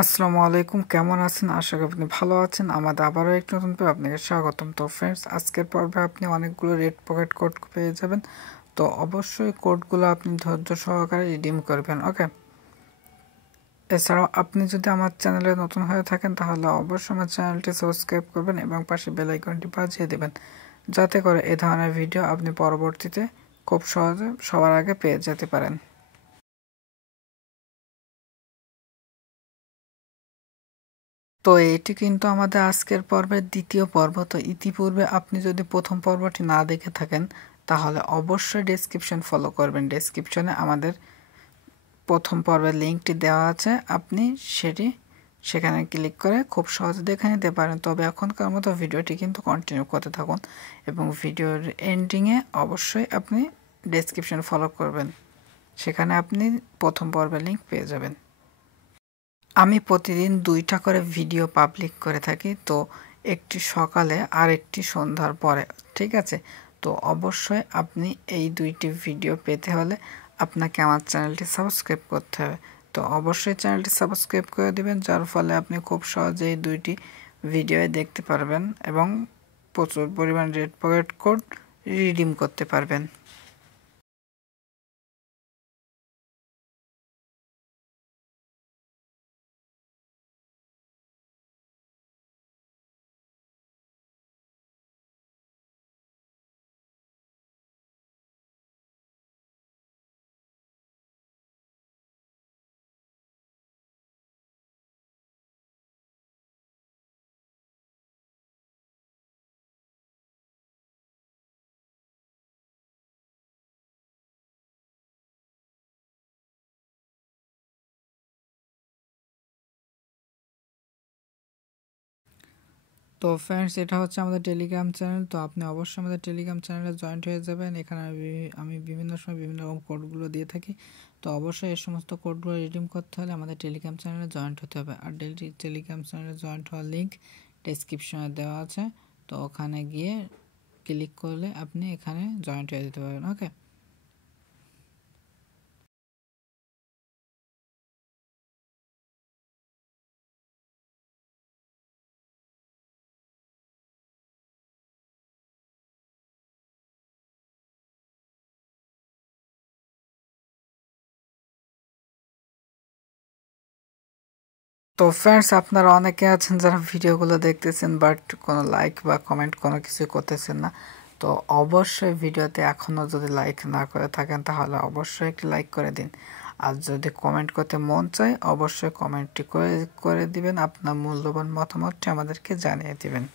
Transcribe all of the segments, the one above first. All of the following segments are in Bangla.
আসসালামু আলাইকুম, কেমন আছেন? আশা করি আপনি ভালো আছেন। আমাদের আবারও একটি নতুন পর্বে আপনাকে স্বাগতম। তো ফ্রেন্ডস, আজকের পর্বে আপনি অনেকগুলো রেড পকেট কোড পেয়ে যাবেন। তো অবশ্যই কোডগুলো আপনি ধৈর্য সহকারে রিডিম করবেন, ওকে? এছাড়াও আপনি যদি আমার চ্যানেলে নতুন হয়ে থাকেন তাহলে অবশ্যই আমার চ্যানেলটি সাবস্ক্রাইব করবেন এবং পাশে বেল আইকনটি বাজিয়ে দেবেন, যাতে করে এই ধরনের ভিডিও আপনি পরবর্তীতে খুব সহজে সবার আগে পেয়ে যেতে পারেন। তো এটি কিন্তু আমাদের আজকের পর্বের দ্বিতীয় পর্ব। তো ইতিপূর্বে আপনি যদি প্রথম পর্বটি না দেখে থাকেন তাহলে অবশ্যই ডেসক্রিপশন ফলো করবেন। ডেসক্রিপশনে আমাদের প্রথম পর্বের লিঙ্কটি দেওয়া আছে, আপনি সেখানে ক্লিক করে খুব সহজে দেখে নিতে পারেন। তবে এখনকার মতো ভিডিওটি কিন্তু কন্টিনিউ করতে থাকুন এবং ভিডিওর এন্ডিংয়ে অবশ্যই আপনি ডেসক্রিপশন ফলো করবেন, সেখানে আপনি প্রথম পর্বের লিঙ্ক পেয়ে যাবেন। আমি প্রতিদিন 2টা করে ভিডিও পাবলিক করে থাকি, তো একটি সকালে আর একটি সন্ধ্যার পরে, ঠিক আছে? তো অবশ্যই আপনি এই 2টি ভিডিও পেতে হলে আপনাকে আমার চ্যানেলটি সাবস্ক্রাইব করতে হবে। তো অবশ্যই চ্যানেলটি সাবস্ক্রাইব করে দিবেন, যার ফলে আপনি খুব সহজে এই 2টি ভিডিও দেখতে পারবেন এবং প্রচুর পরিমাণ রেড পকেট কোড রিডিম করতে পারবেন। তো ফ্রেন্ডস, এটা হচ্ছে আমাদের টেলিগ্রাম চ্যানেল। তো আপনি অবশ্যই আমাদের টেলিগ্রাম চ্যানেলে জয়েন্ট হয়ে যাবেন। এখানে আমি বিভিন্ন সময় বিভিন্ন রকম কোডগুলো দিয়ে থাকি। তো অবশ্যই এই সমস্ত কোডগুলো রিডিম করতে হলে আমাদের টেলিগ্রাম চ্যানেলে জয়েন্ট হতে হবে। আর টেলিগ্রাম চ্যানেলে জয়েন্ট হওয়ার লিঙ্ক ডেসক্রিপশনে দেওয়া আছে। তো ওখানে গিয়ে ক্লিক করলে আপনি এখানে জয়েন্ট হয়ে যেতে পারবেন, ওকে? তো ফ্রেন্ডস, আপনারা অনেকে আছেন যারা ভিডিওগুলো দেখতেছেন বাট কোনো লাইক বা কমেন্ট কোনো কিছু করতেছেন না। তো অবশ্যই ভিডিওতে এখনও যদি লাইক না করে থাকেন তাহলে অবশ্যই একটি লাইক করে দিন। আর যদি কমেন্ট করতে মন চায় অবশ্যই কমেন্টটি করে করে দিবেন, আপনার মূল্যবান মতামতটি আমাদেরকে জানিয়ে দিবেন।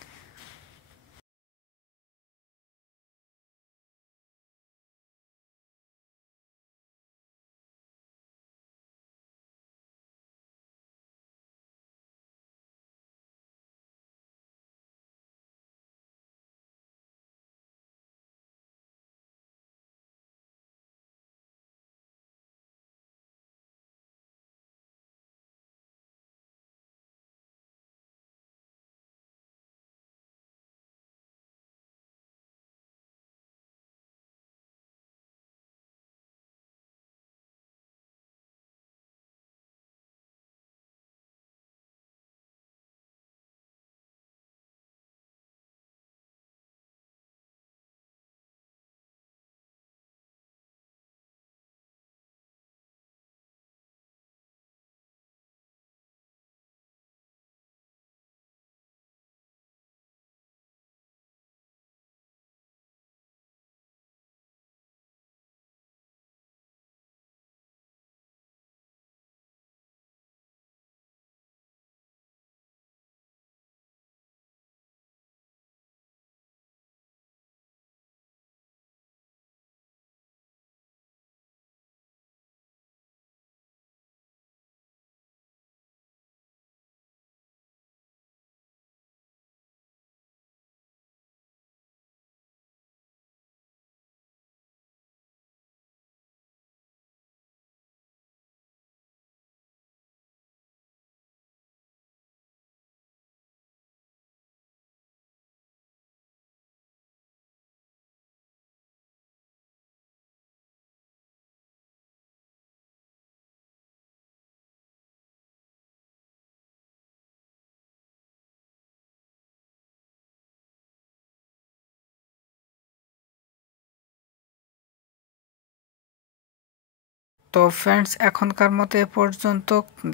তো ফ্রেন্ডস, এখনকার মতো এ পর্যন্ত।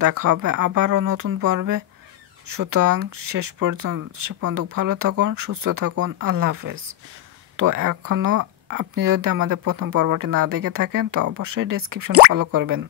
দেখা হবে আবারও নতুন পর্বে। সুতরাং সে পর্যন্ত ভালো থাকুন, সুস্থ থাকুন। আল্লাহ হাফেজ। তো এখনও আপনি যদি আমাদের প্রথম পর্বটি না দেখে থাকেন তো অবশ্যই ডেসক্রিপশন ফলো করবেন।